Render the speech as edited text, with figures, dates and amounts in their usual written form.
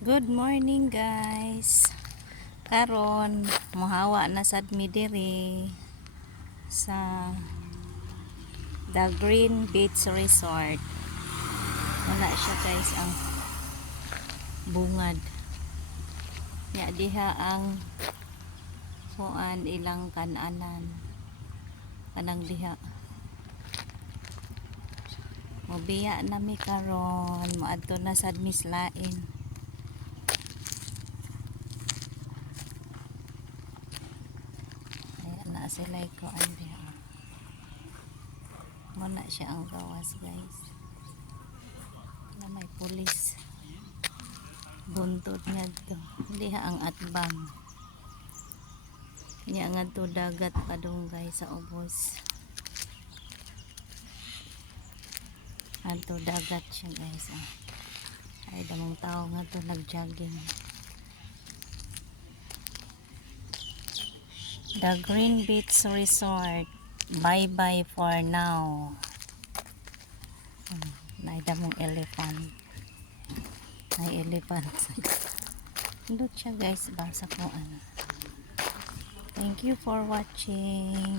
Good morning guys. Karon mohawa na sad mi diri sa The Green Beach Resort. Wala siya guys ang bungad. Ya diha ang kuan ilang kananan. Kanang diha. Mobiya na mi karon, moadto na sad mislain. Na sila ko andi muna siya ang gawas guys na may pulis buntod nga to diha ang atbang niya nga to dagat padungay sa ubos ato dagat siya guys ay damong tao nga to nag-jogging. The Green Beach Resort. Bye bye for now. Naida mong elephant. Ay elephant. Hindot siya guys. Basa ko ano. Thank you for watching.